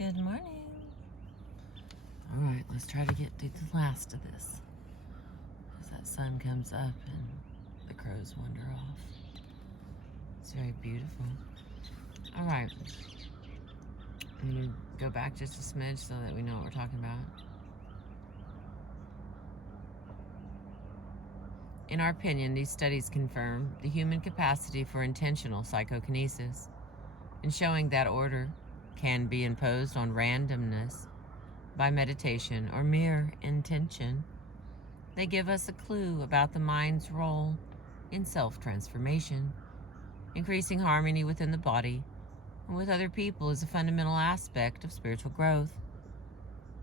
Good morning. All right, let's try to get through the last of this. As that sun comes up and the crows wander off. It's very beautiful. All right. I'm going to go back just a smidge so that we know what we're talking about. In our opinion, these studies confirm the human capacity for intentional psychokinesis, in showing that order can be imposed on randomness by meditation or mere intention. They give us a clue about the mind's role in self-transformation. Increasing harmony within the body and with other people is a fundamental aspect of spiritual growth.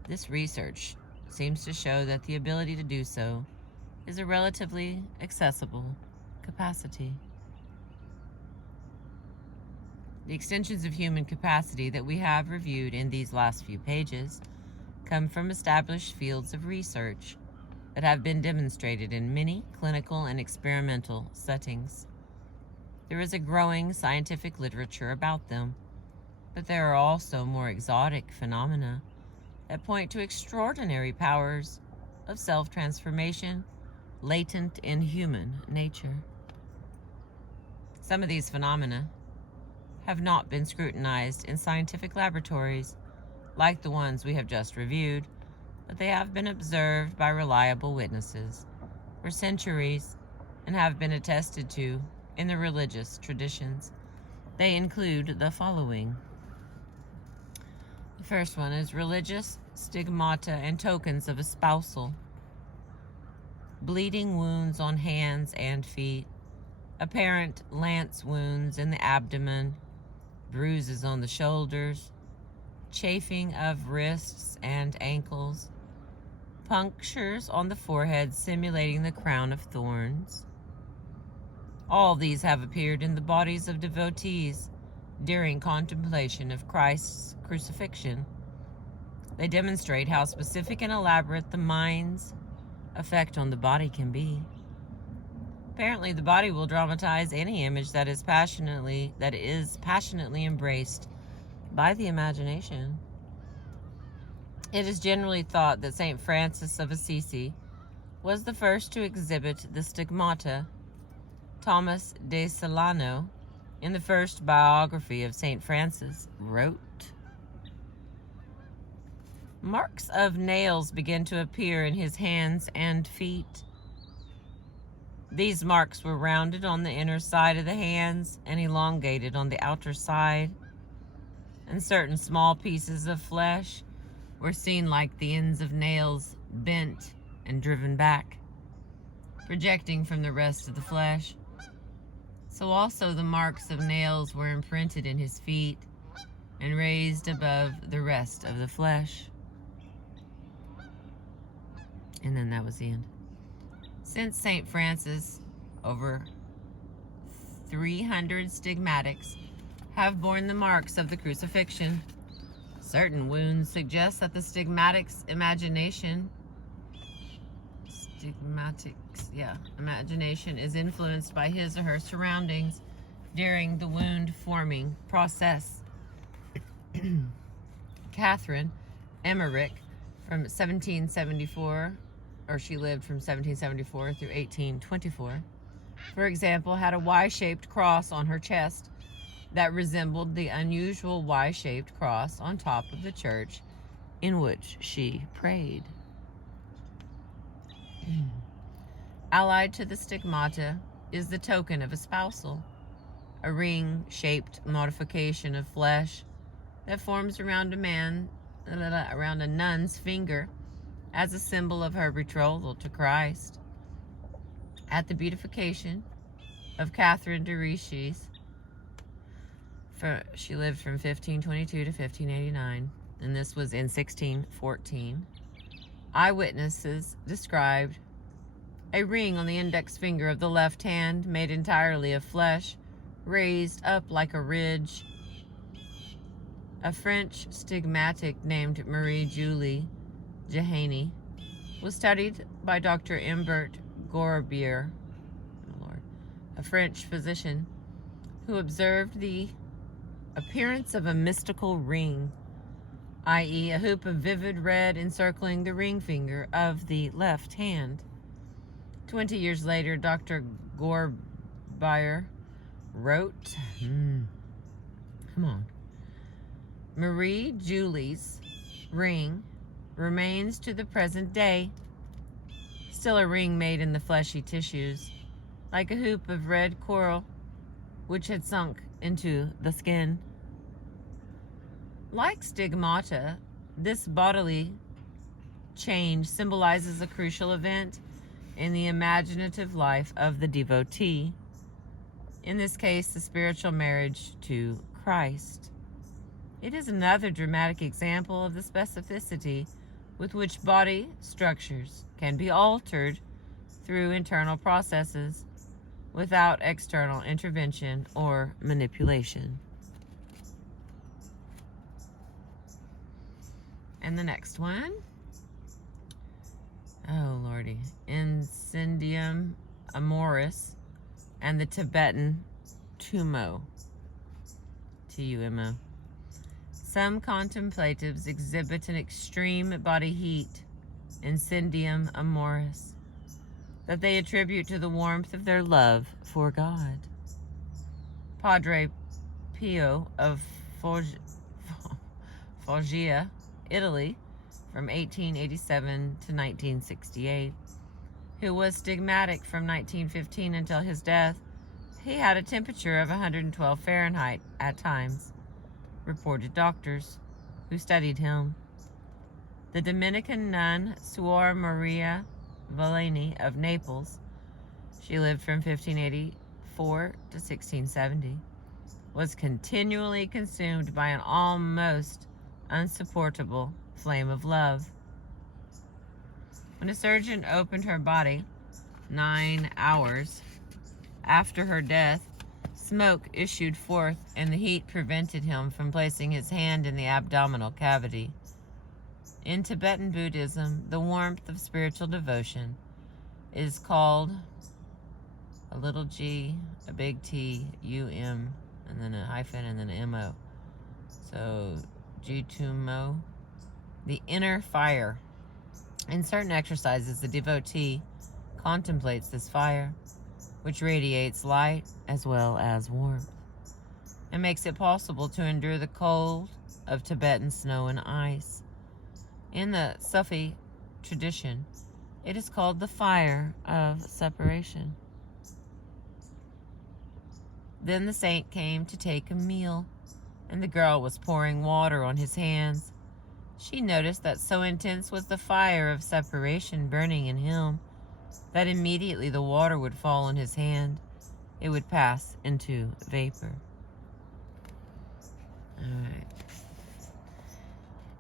This research seems to show that the ability to do so is a relatively accessible capacity. The extensions of human capacity that we have reviewed in these last few pages come from established fields of research that have been demonstrated in many clinical and experimental settings. There is a growing scientific literature about them, but there are also more exotic phenomena that point to extraordinary powers of self-transformation latent in human nature. Some of these phenomena have not been scrutinized in scientific laboratories like the ones we have just reviewed, but they have been observed by reliable witnesses for centuries and have been attested to in the religious traditions. They include the following. The first one is religious stigmata and tokens of espousal. Bleeding wounds on hands and feet, apparent lance wounds in the abdomen, bruises on the shoulders, chafing of wrists and ankles, punctures on the forehead simulating the crown of thorns. All these have appeared in the bodies of devotees during contemplation of Christ's crucifixion. They demonstrate how specific and elaborate the mind's effect on the body can be. Apparently, the body will dramatize any image that is passionately embraced by the imagination. It is generally thought that St. Francis of Assisi was the first to exhibit the stigmata. Thomas de Solano, in the first biography of St. Francis, wrote, "Marks of nails begin to appear in his hands and feet. These marks were rounded on the inner side of the hands and elongated on the outer side, and certain small pieces of flesh were seen like the ends of nails bent and driven back, projecting from the rest of the flesh. So also the marks of nails were imprinted in his feet and raised above the rest of the flesh." And then that was the end. Since St. Francis, over 300 stigmatics have borne the marks of the crucifixion. Certain wounds suggest that the stigmatics imagination is influenced by his or her surroundings during the wound forming process. Catherine Emmerich from 1774, or she lived from 1774 through 1824, for example, had a Y-shaped cross on her chest that resembled the unusual Y-shaped cross on top of the church in which she prayed. Allied to the stigmata is the token of espousal, a ring-shaped modification of flesh that forms around a nun's finger as a symbol of her betrothal to Christ. At the beatification of Catherine de Riches, she lived from 1522 to 1589, and this was in 1614. Eyewitnesses described a ring on the index finger of the left hand made entirely of flesh, raised up like a ridge. A French stigmatic named Marie-Julie Jehani was studied by Dr. Imbert Gourbier, a French physician, who observed the appearance of a mystical ring i.e. a hoop of vivid red encircling the ring finger of the left hand. 20 years later, Dr. Gorbier wrote, Marie Julie's ring remains to the present day still a ring made in the fleshy tissues, like a hoop of red coral which had sunk into the skin. Like stigmata, this bodily change symbolizes a crucial event in the imaginative life of the devotee, in this case, the spiritual marriage to Christ. It is another dramatic example of the specificity with which body structures can be altered through internal processes without external intervention or manipulation. And the next one, oh lordy, Incendium Amoris and the Tibetan Tumo, Tumo. Some contemplatives exhibit an extreme body heat, Incendium Amoris, that they attribute to the warmth of their love for God. Padre Pio of Foggia, Italy, from 1887 to 1968, who was stigmatic from 1915 until his death, he had a temperature of 112 Fahrenheit at times, reported doctors who studied him. The Dominican nun Suor Maria Valeni of Naples, she lived from 1584 to 1670, was continually consumed by an almost unsupportable flame of love. When a surgeon opened her body 9 hours after her death, smoke issued forth, and the heat prevented him from placing his hand in the abdominal cavity. In Tibetan Buddhism, the warmth of spiritual devotion is called a little g, a big T, U-M, and then a hyphen, and then an M-O. So, Jitumo, the inner fire. In certain exercises, the devotee contemplates this fire, which radiates light as well as warmth, and makes it possible to endure the cold of Tibetan snow and ice. In the Sufi tradition, it is called the fire of separation. Then the saint came to take a meal, and the girl was pouring water on his hands. She noticed that so intense was the fire of separation burning in him that immediately the water would fall on his hand. It would pass into vapor. All right.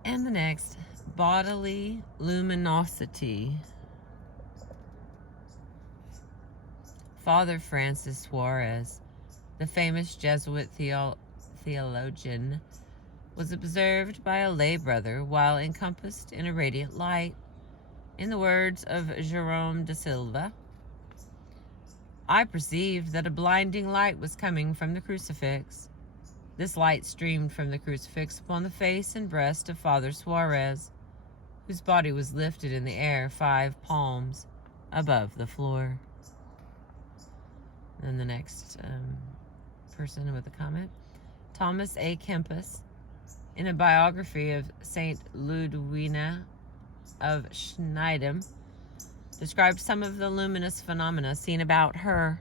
And the next, bodily luminosity. Father Francis Suarez, the famous Jesuit theologian, was observed by a lay brother while encompassed in a radiant light. In the words of Jerome de Silva, I perceived that a blinding light was coming from the crucifix. This light streamed from the crucifix upon the face and breast of Father Suarez, whose body was lifted in the air 5 palms above the floor. Then the next person with a comment, Thomas A. Kempis, in a biography of Saint Ludwina of Schneidem, described some of the luminous phenomena seen about her.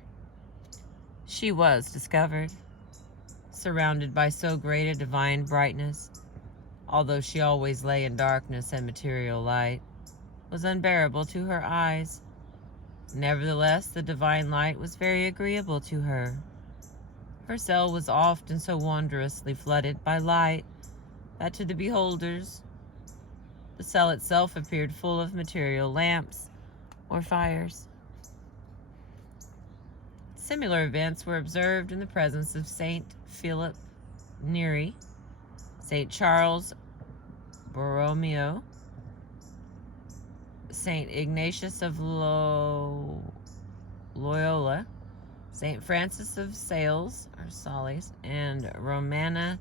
She was discovered surrounded by so great a divine brightness, although she always lay in darkness and material light, was unbearable to her eyes. Nevertheless, the divine light was very agreeable to her. Her cell was often so wondrously flooded by light that to the beholders the cell itself appeared full of material lamps or fires. Similar events were observed in the presence of Saint Philip Neri, Saint Charles Borromeo, Saint Ignatius of Loyola, Saint Francis of Sales, or Sales, and Romana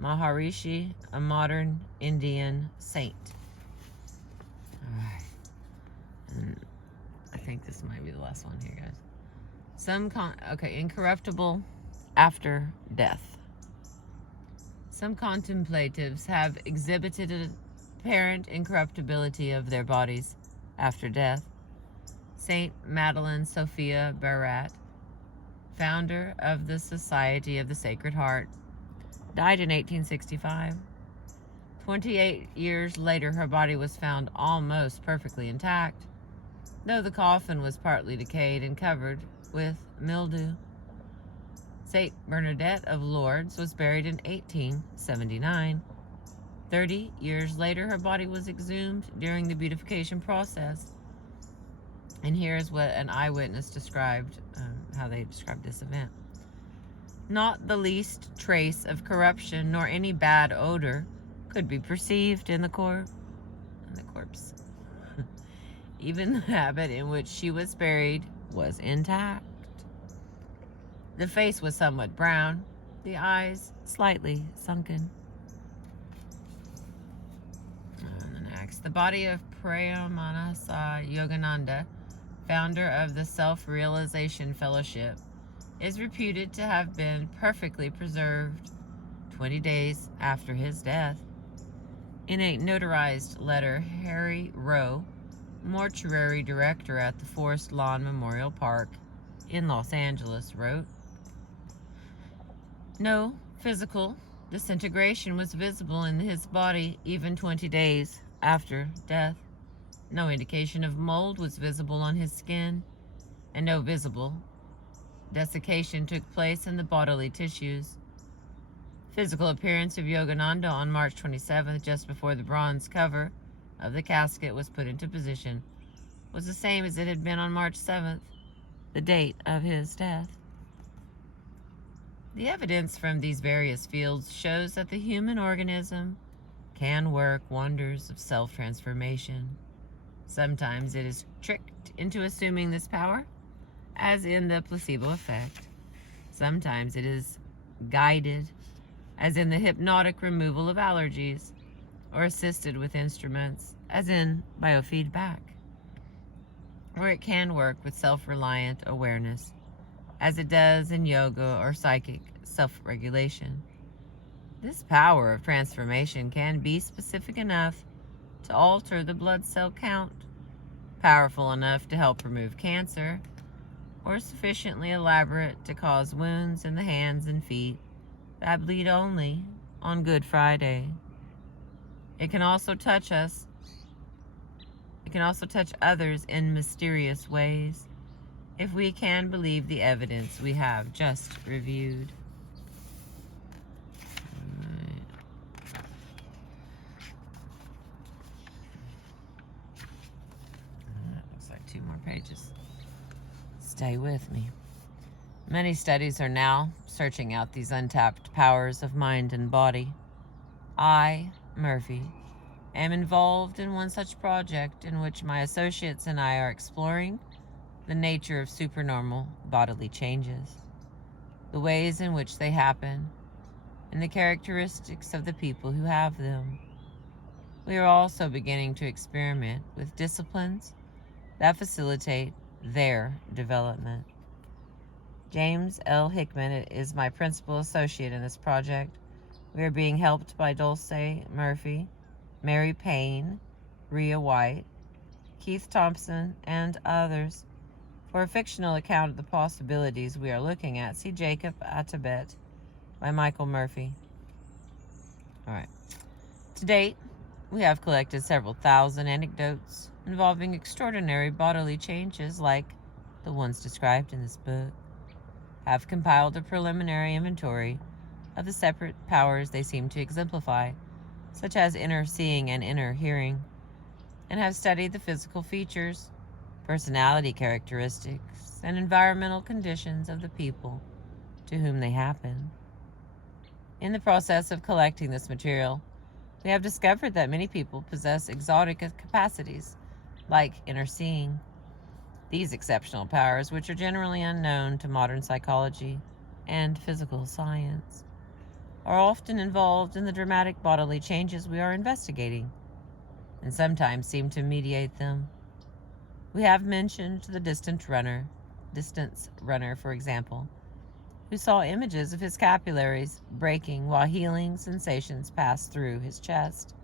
Maharishi, a modern Indian saint. All right. And I think this might be the last one here, guys. Incorruptible after death. Some contemplatives have exhibited an apparent incorruptibility of their bodies after death. Saint Madeleine Sophia Barat, founder of the Society of the Sacred Heart, died in 1865. 28 years later, her body was found almost perfectly intact, though the coffin was partly decayed and covered with mildew. Saint Bernadette of Lourdes was buried in 1879. 30 years later, her body was exhumed during the beatification process. And here's what an eyewitness described, how they described this event. Not the least trace of corruption nor any bad odor could be perceived in the corpse. Even the habit in which she was buried was intact. The face was somewhat brown, the eyes slightly sunken. And next, the body of Premahansa Yogananda, founder of the Self-Realization Fellowship, is reputed to have been perfectly preserved 20 days after his death. In a notarized letter, Harry Rowe, mortuary director at the Forest Lawn Memorial Park in Los Angeles, wrote, "No physical disintegration was visible in his body even 20 days after death. No indication of mold was visible on his skin, and no visible desiccation took place in the bodily tissues. Physical appearance of Yogananda on March 27th, just before the bronze cover of the casket was put into position, was the same as it had been on March 7th, the date of his death." The evidence from these various fields shows that the human organism can work wonders of self-transformation. Sometimes it is tricked into assuming this power, as in the placebo effect. Sometimes it is guided, as in the hypnotic removal of allergies, or assisted with instruments, as in biofeedback. Or it can work with self-reliant awareness, as it does in yoga or psychic self-regulation. This power of transformation can be specific enough to alter the blood cell count, powerful enough to help remove cancer, or sufficiently elaborate to cause wounds in the hands and feet that bleed only on Good Friday. It can also touch us. It can also touch others in mysterious ways, if we can believe the evidence we have just reviewed. That looks like 2 more pages. Stay with me. Many studies are now searching out these untapped powers of mind and body. I, Murphy, am involved in one such project in which my associates and I are exploring the nature of supernormal bodily changes, the ways in which they happen, and the characteristics of the people who have them. We are also beginning to experiment with disciplines that facilitate their development. James L. Hickman is my principal associate in this project. We are being helped by Dulce Murphy, Mary Payne, Rhea White, Keith Thompson, and others. For a fictional account of the possibilities we are looking at, see Jacob at Tibet by Michael Murphy. All right. To date, we have collected several thousand anecdotes involving extraordinary bodily changes like the ones described in this book, have compiled a preliminary inventory of the separate powers they seem to exemplify, such as inner seeing and inner hearing, and have studied the physical features, personality characteristics, and environmental conditions of the people to whom they happen. In the process of collecting this material, we have discovered that many people possess exotic capacities, like inner seeing. These exceptional powers, which are generally unknown to modern psychology and physical science, are often involved in the dramatic bodily changes we are investigating, and sometimes seem to mediate them. We have mentioned the distance runner, for example, who saw images of his capillaries breaking while healing sensations passed through his chest,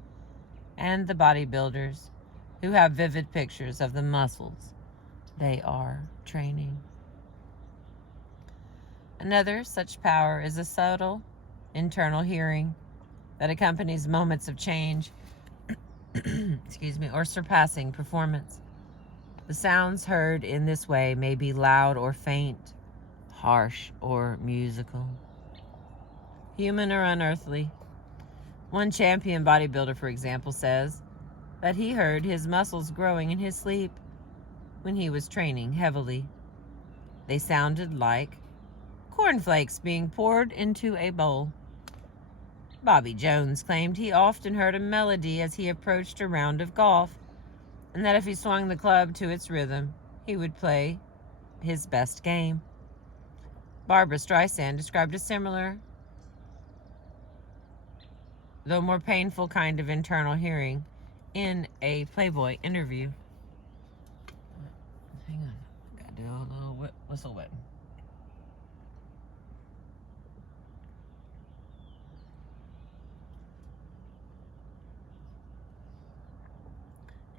and the bodybuilders who have vivid pictures of the muscles they are training. Another such power is a subtle internal hearing that accompanies moments of change or surpassing performance. The sounds heard in this way may be loud or faint, harsh or musical, human or unearthly. One champion bodybuilder, for example, says that he heard his muscles growing in his sleep when he was training heavily. They sounded like cornflakes being poured into a bowl. Bobby Jones claimed he often heard a melody as he approached a round of golf, and that if he swung the club to its rhythm, he would play his best game. Barbra Streisand described a similar, though more painful, kind of internal hearing in a Playboy interview. Hang on, I gotta do a little whistle button.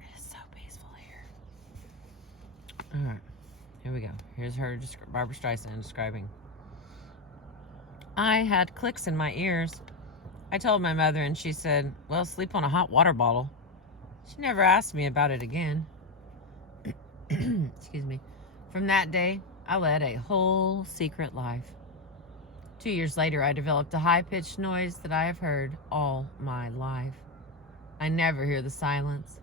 It is so peaceful here. All right, here we go. Here's her, Barbra Streisand describing. I had clicks in my ears. I told my mother, and she said, well, sleep on a hot water bottle. She never asked me about it again. Excuse me. From that day, I led a whole secret life. 2 years later, I developed a high-pitched noise that I have heard all my life. I never hear the silence.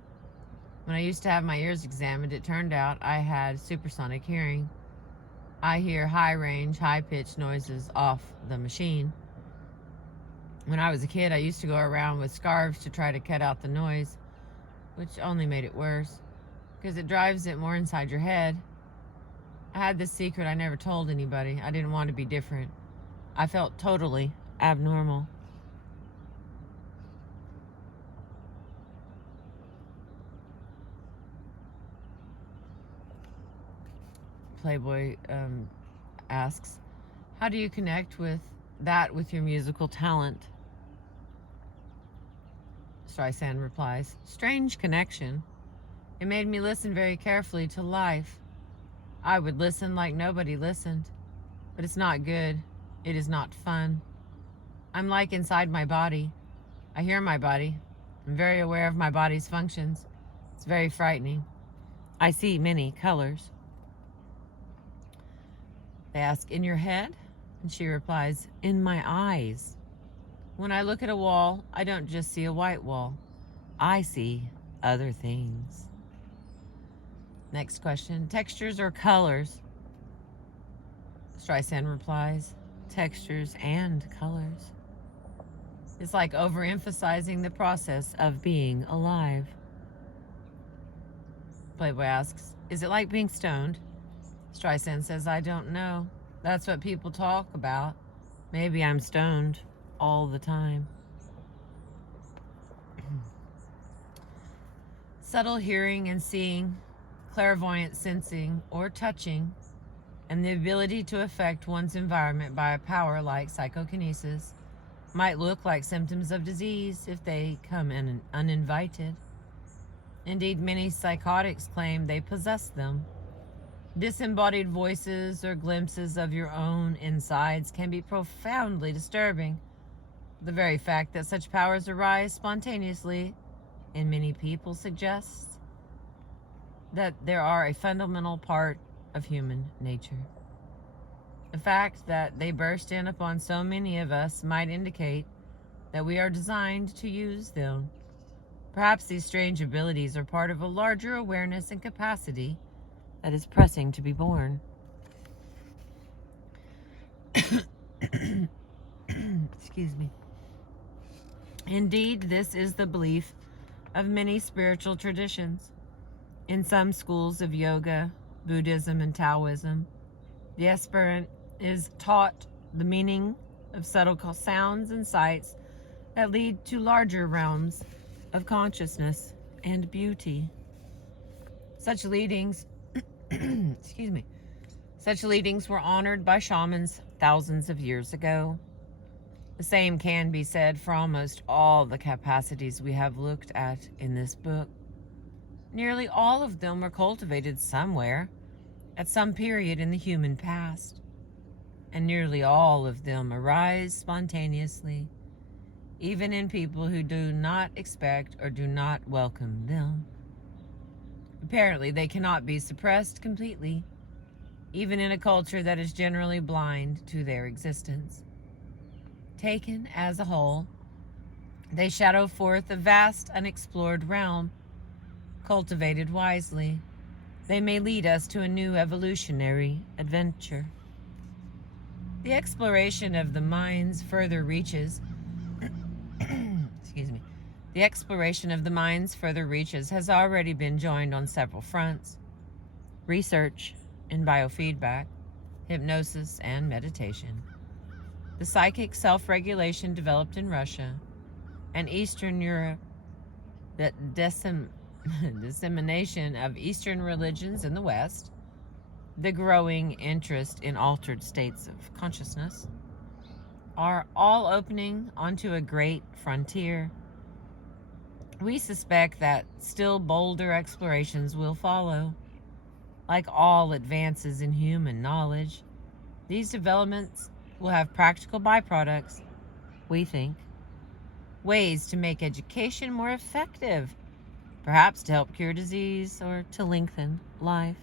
When I used to have my ears examined, it turned out I had supersonic hearing. I hear high-range, high-pitched noises off the machine. When I was a kid, I used to go around with scarves to try to cut out the noise, which only made it worse, because it drives it more inside your head. I had this secret I never told anybody. I didn't want to be different. I felt totally abnormal. Playboy asks, how do you connect with your musical talent? Streisand replies, strange connection. It made me listen very carefully to life. I would listen like nobody listened, but it's not good. It is not fun. I'm like inside my body. I hear my body. I'm very aware of my body's functions. It's very frightening. I see many colors. They ask, in your head? And she replies, in my eyes. When I look at a wall, I don't just see a white wall. I see other things. Next question, textures or colors? Streisand replies, textures and colors. It's like overemphasizing the process of being alive. Playboy asks, is it like being stoned? Streisand says, I don't know. That's what people talk about. Maybe I'm stoned all the time. Subtle hearing and seeing, clairvoyant sensing or touching, and the ability to affect one's environment by a power like psychokinesis might look like symptoms of disease if they come in uninvited. Indeed, many psychotics claim they possess them. Disembodied voices or glimpses of your own insides can be profoundly disturbing. The very fact that such powers arise spontaneously in many people suggests that they are a fundamental part of human nature. The fact that they burst in upon so many of us might indicate that we are designed to use them. Perhaps these strange abilities are part of a larger awareness and capacity that is pressing to be born. Excuse me. Indeed, this is the belief of many spiritual traditions. In some schools of yoga, Buddhism, and Taoism, the aspirant is taught the meaning of subtle sounds and sights that lead to larger realms of consciousness and beauty. Such leadings, excuse me, such leadings were honored by shamans thousands of years ago. The same can be said for almost all the capacities we have looked at in this book. Nearly all of them were cultivated somewhere, at some period in the human past, and nearly all of them arise spontaneously, even in people who do not expect or do not welcome them. Apparently, they cannot be suppressed completely, even in a culture that is generally blind to their existence. Taken as a whole, they shadow forth a vast unexplored realm. Cultivated wisely, they may lead us to a new evolutionary adventure. The exploration of the mind's further reaches excuse me. The exploration of the mind's further reaches has already been joined on several fronts: research in biofeedback, hypnosis, and meditation. The psychic self-regulation developed in Russia and Eastern Europe, the dissemination of Eastern religions in the West, the growing interest in altered states of consciousness, are all opening onto a great frontier. We suspect that still bolder explorations will follow. Like all advances in human knowledge, these developments will have practical byproducts, we think. Ways to make education more effective, perhaps to help cure disease or to lengthen life.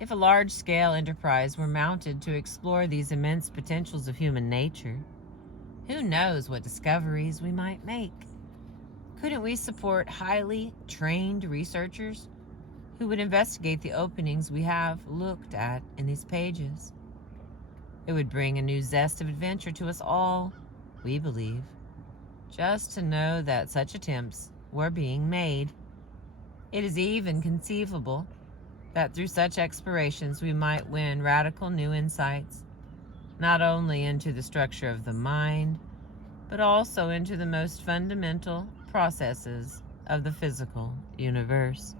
If a large-scale enterprise were mounted to explore these immense potentials of human nature, who knows what discoveries we might make? Couldn't we support highly trained researchers who would investigate the openings we have looked at in these pages? It would bring a new zest of adventure to us all, we believe, just to know that such attempts were being made. It is even conceivable that through such explorations we might win radical new insights, not only into the structure of the mind, but also into the most fundamental processes of the physical universe.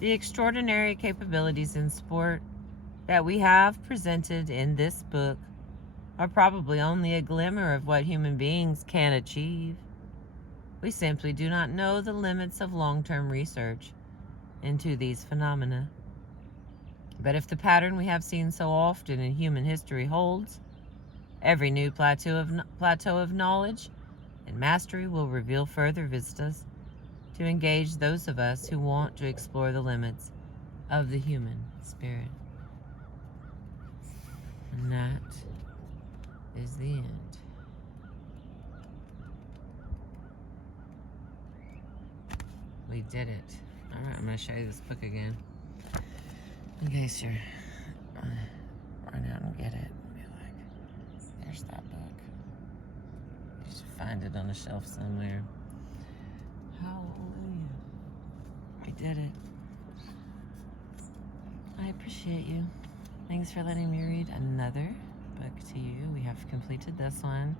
The extraordinary capabilities in sport that we have presented in this book are probably only a glimmer of what human beings can achieve. We simply do not know the limits of long-term research into these phenomena. But if the pattern we have seen so often in human history holds, every new plateau of knowledge and mastery will reveal further vistas to engage those of us who want to explore the limits of the human spirit. And that is the end. We did it. All right, I'm going to show you this book again, in case you're run out and get it. Be like, there's that book. You just find it on a shelf somewhere. Hallelujah. We did it. I appreciate you. Thanks for letting me read another book to you. We have completed this one,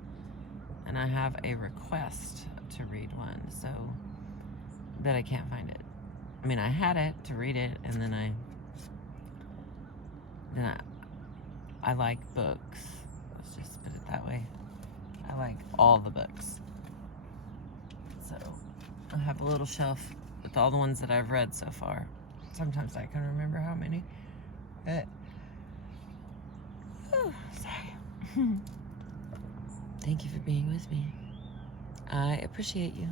and I have a request to read one, but I can't find it. I mean, I had it to read it, and then I like books. Let's just put it that way. I like all the books. So I have a little shelf with all the ones that I've read so far. Sometimes I can remember how many. Sorry. Thank you for being with me. I appreciate you.